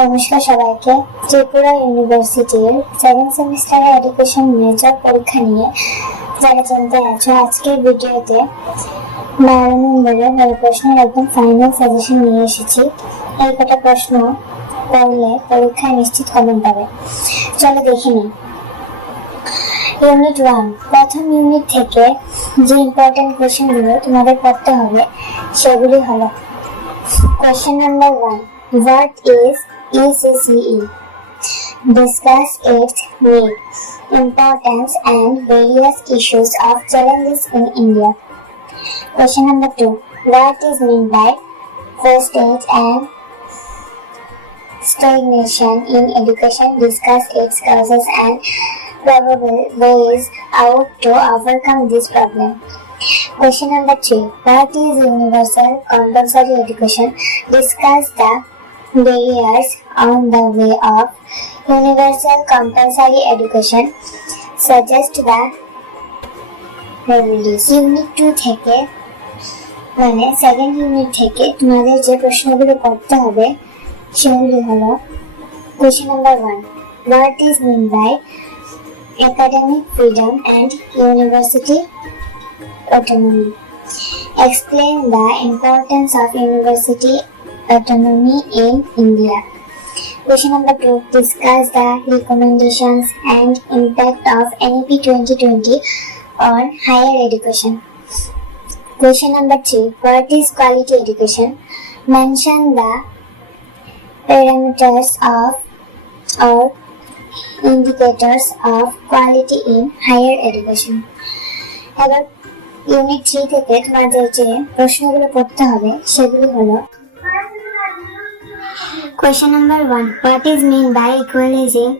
নমস্কার সবাইকে। ত্রিপুরা ইউনিভার্সিটির 7th সেমিস্টারের এডুকেশন মেজর পরীক্ষা নিয়ে যারা চিন্তায় আছো, আজকের ভিডিওতে 12 নম্বরের বড় প্রশ্নের একদম ফাইনাল সাজেশন নিয়ে এসেছি। এই কটা প্রশ্ন পড়লে পরীক্ষায় নিশ্চিত কমন পাবে। চলো দেখে নিই। ইউনিট 1, প্রথম ইউনিট থেকে যে ইম্পর্টেন্ট কোয়েশ্চেনগুলো তোমাদের পড়তে হবে সেগুলি হলো: question number 1, what is ECCE? Discuss its need, importance and various issues of challenges in India. Question number 2, what is meant by wastage and stagnation in education? Discuss its causes and probable ways out to overcome this problem. Question number 3, what is universal compulsory education? Discuss the barriers on the way of universal compulsory education. Suggest the remedies. Unit 2 থেকে মানে second unit থেকে তোমাদের যে প্রশ্নগুলো পড়তে হবে সেগুলি হলো: question number 1, what is meant by academic freedom and university autonomy? Explain the importance of university autonomy in India. Question number 2, discuss the recommendations and impact of NEP 2020 on higher education. Question number 3, what is quality education? Mention the parameters of or indicators of quality in higher education. এবার ইউনিট 3 থেকে তোমাদের যে প্রশ্নগুলো পড়তে হবে সেগুলো হলো: Question number 1, what is meant by equalizing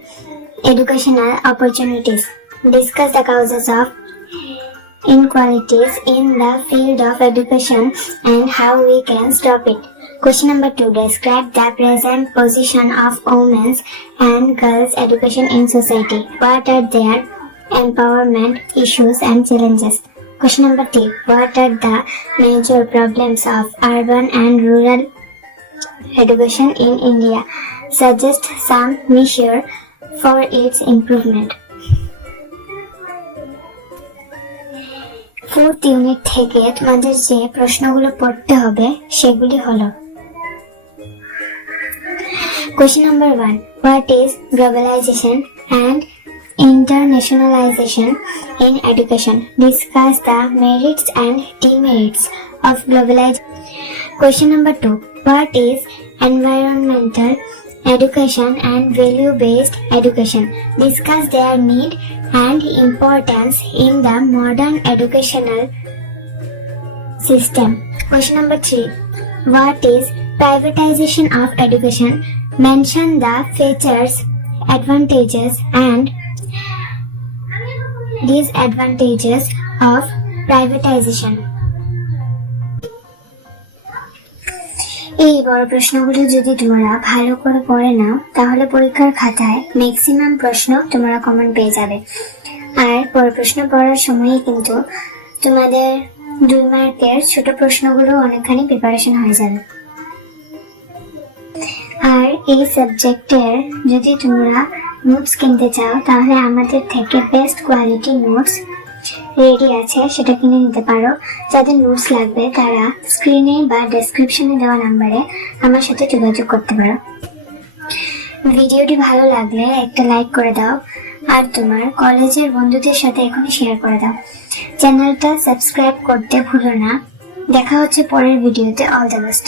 educational opportunities? Discuss the causes of inequalities in the field of education and how we can stop it. Question number 2, describe the present position of women's and girls' education in society. What are their empowerment issues and challenges? Question number 3, what are the major problems of urban and rural education in India? Suggest some measures for its improvement. Fourth unit থেকে তোমাদের যে প্রশ্নগুলো পড়তে হবে সেগুলি হলো: Question number 1, what is globalization and internationalization in education? Discuss the merits and demerits of globalization. Question number 2, what is environmental education and value-based education? Discuss their need and importance in the modern educational system. Question number 3, what is privatization of education? Mention the features, advantages and disadvantages of privatization. এই বড় প্রশ্নগুলো যদি তোমরা ভালো করে পড়ে নাও তাহলে পরীক্ষার খাতায় ম্যাক্সিমাম প্রশ্ন তোমরা কমন পেয়ে যাবে। আর বড় প্রশ্ন পড়ার সময় কিন্তু তোমাদের 2 মার্কের ছোট প্রশ্নগুলো অনেকখানি প্রিপারেশন হয়ে যাবে। আর এই সাবজেক্টের যদি তোমরা নোটস কিনতে চাও তাহলে আমাদের থেকে বেস্ট কোয়ালিটি নোটস রেডি আছে, সেটা কিনে নিতে পারো। যাদের নোটস লাগবে তারা স্ক্রিনে বা ডেসক্রিপশনে দেওয়া নাম্বারে আমার সাথে যোগাযোগ করতে পারো। ভিডিওটি ভালো লাগলে একটা লাইক করে দাও আর তোমার কলেজের বন্ধুদের সাথে এখনই শেয়ার করে দাও। চ্যানেলটা সাবস্ক্রাইব করতে ভুলো না। দেখা হচ্ছে পরের ভিডিওতে। All the best.